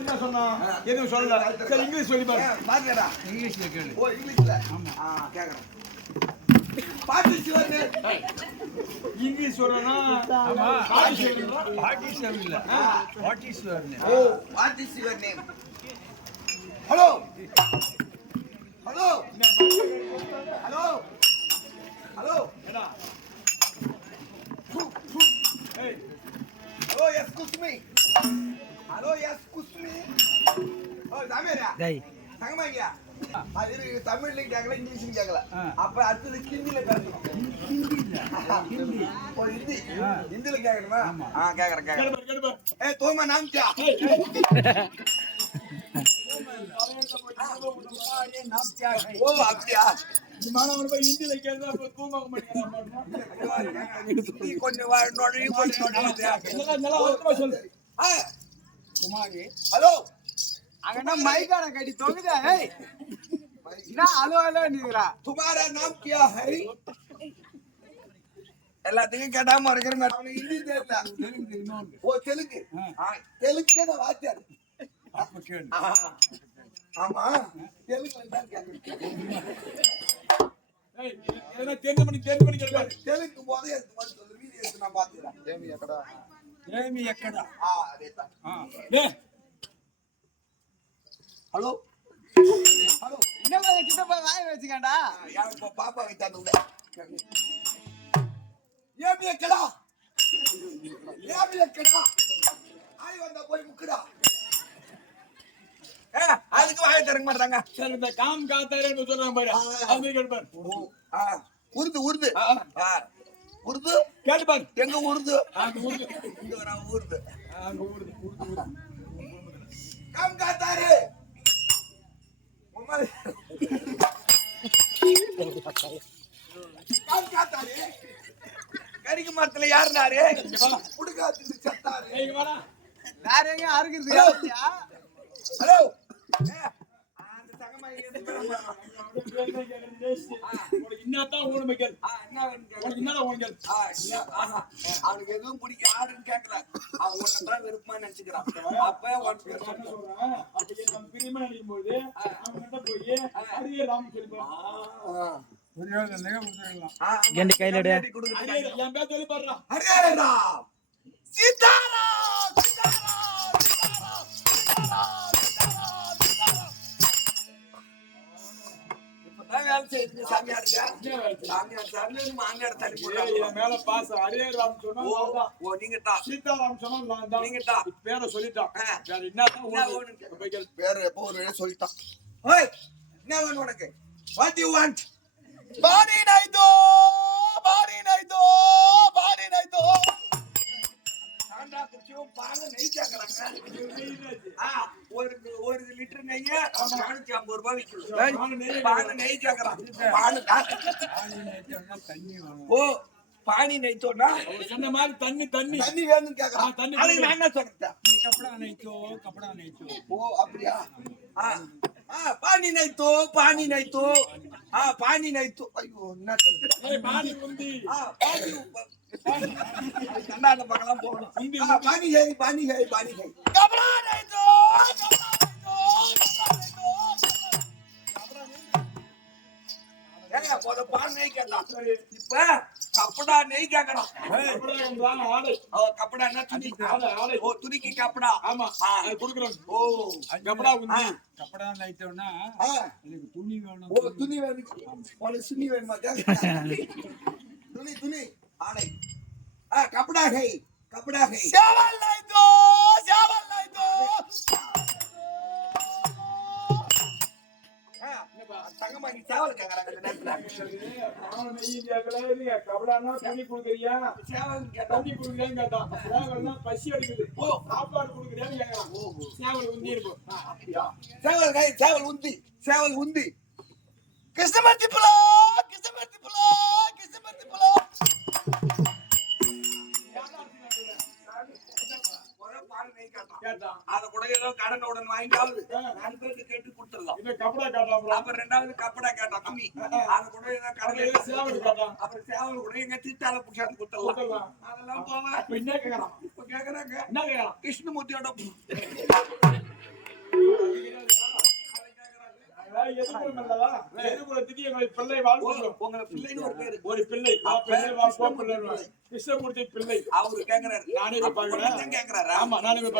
என்ன சொன்னா? எதுவும் சொல்லல? சரி இங்கிலீஷ் சொல்லி பாரு. பாத்துக்கடா இங்கிலீஷ்ல கேளு. ஓ இங்கிலீஷ்ல? ஆமா. ஆ கேக்குறேன். பாட்டு சிவன். இங்கிலீஷ் சொல்லனா ஆமா. பாட்டி இல்ல. What is your name oh hello. Hello. Hello தமிழ்லயும் கேட்கல இங்கிலீஷும் கேட்கல. அப்ப அடுத்தது ஹிந்தில பேசணும். ஹிந்தி ஓ ஹிந்தி. ஆ. ஹிந்தில கேட்கணுமா ஆமா. ஆ கேளு பாரு. ஏ தோமா நாம் கியா ஓ அப்படியா? மாட்டேங்கிறான். கொஞ்சம் கொஞ்சம் சொல்லு. ஆ, குமாரி. ஹலோ? அங்கனா மைக்கான கட்டி தொங்குதா ஏய் என்ன அலோ அலோ நீங்கடா துமாரா நாம் கியா ஹை எல்லாத்துக்கும் கேட்டாம இருக்கிற அவனுக்கு ஹிந்தி தெரியல ஓ தெலுங்கு தெலுங்கே தான் வாத்தியார் ஆமா தெலுங்கு தான். தெலுங்கு போதே நான் பாத்துக்கிறேன் ஏமி எக்கடா ஆ அதே தான் ஆ ஏய், ஹலோ. ஹலோ. என்ன கிட்ட போய் வாய் இப்போ பாப்பா வைத்தாங்க ஏமி எக்கடா ஏமி எக்கடா ஆய் வந்தா போய் முக்குடா. ஏ அதுக்கு வாய் திறக்க மாட்டாங்க. சரி, இந்த காம் காத்தாரேன்னு சொல்றாங்க பாரு. அது மாதிரி கேளு பாரு. ஆ. உருது உருது. உருது? கேளு பாரு. எங்க உருது. இங்க வரா உருது. அங்க ஊருக்கு. கம் காத்தாரு. கரிக்கு மரத்துல யாருனாரு. புடுகாத்து சத்தாரு. வேற எங்க அறுக்குறது ஹலோ. அவனுக்கு எதுவும் பிடிக்க யாருன்னு கேட்கல அவன் உன்னதான் விருப்பமா நினைச்சுக்கிறான். அப்ப உனக்கு நான் என்ன சொல்றேன், அப்படி நம்ம பிரியமா நினைக்கும்போது, அவன்கிட்ட போய், ஹரியே ராம் சொல்லி. என் கையில எடு. வேலை செய்யுது? சாமியார் சாமியார் மாமியார் தள்ளி போடுறாங்க மேல பாசம். ஹரியே ராம் சொன்னா ஓ நீங்க தான் சீதாராம் சொன்னா நான் தான். நீங்க தான். இப்ப பேரை சொல்லிட்டான். ஆ. வேற என்னதான் என்ன ஊனம் வேணும் கேளு. போய் கேளு. பேரு எப்போ ஒரு வேலை சொல்லிட்டான் ஓய் என்ன வேணும் உனக்கு வாட் யூ வாண்ட் பாடி நைதோ பாடி நைதோ பாடி நைதோ சாண்டா குச்சியும் பானை நெய் கேக்குறாங்க ஒரு ஒரு லிட்டர் நெய்ய நானூத்தி ஐம்பது ரூபாய் விற்கிறது பானை நெய் கேக்குறான் வேணும் ஓ பானி நெய்த்தோன்னா அவர் சொன்ன மாதிரி தண்ணி தண்ணி தண்ணி வேணும்னு கேக்குறான் ஆ, தண்ணி அதுக்கு நான் என்ன சொல்றேன் நீ கப்படா நைச்சோ கப்படா நைச்சோ ஓ அப்படியா ஆ ஆ பானி நைத்தோ பானி நைத்தோ ஆ பானி நைத்தோ ஐயோ என்ன சொல்றேன் ஏய், பாடி உந்தி. ஆ பானி கண்ணாட பக்கம் போகணும் ஆ, பானி ஹை பானி ஹை பானி ஹை கபடா நைத்தோ கபடா நைத்தோ கபடா நைத்தோ கபடா நைத்தோ ஏங்க போத பான் நெய் கேட்டான் இப்ப கப்படா நெய். ஓ கப்படான்னா துணி. ஓ துணிக்கு கப்படா. ஆமா. கொடுக்குறோம். ஓ. கபடா உந்தி கப்படா ஆ. எனக்கு துணி வேணும். ஓ துணி வேணும். உனக்கு துணி வேணுமா? துணி துணி. ஆடை. ஆ கப்படா ஹை. கப்படா ஹை. சேவல் லைதோ சேவல் லைதோ சேவல் கேக்குறாங்க இந்த நேரத்துல? கபடான்னா தண்ணி கொடுக்குறியா? சேவல் தண்ணி கொடுக்குறியான்னு கேட்டான். சேவல்னா பசி எடுக்குது. ஓ, சாப்பாடு கொடுக்குறியான்னு கேட்கறான். சேவல் உந்தி இருக்கும். சேவல் கை சேவல் உந்தி சேவல் உந்தி கிருஷ்ணமூர்த்தி புலா கிருஷ்ணமூர்த்தி புலா கிருஷ்ணமூர்த்தி புலா. அத கூட ஏதோ கடன் உடன் வாங்கிட்டாவது நாலு கபடா கேட்டான். அப்புறம் ரெண்டாவது கப்படா கேட்டான் துணி அது கூட ஏதோ அப்புறம் கடலை ஏதோ சேவல் கேட்டான். அப்புறம் சேவல் கூட எங்க தீட்டால புடிச்சாந்து கொடுத்துடலாம். அதெல்லாம் போவேன் இப்ப என்ன கேட்கறான்? இப்ப கேக்குறாங்க என்ன கேட்கறான்? கிருஷ்ணமூர்த்தியோட கோபுரம் அல்லவா எது குலத்துக்கு எங்களை பிள்ளை வாழ்க்கை உங்களை பிள்ளைன்னு ஒரு பேரு. ஒரு பிள்ளை. வா பிள்ளை கிருஷ்ணமூர்த்தி பிள்ளை. அவரு கேக்குறாரு. நானே. உன்னைத்தான் கேக்குறாரா. ஆமா நானே நீ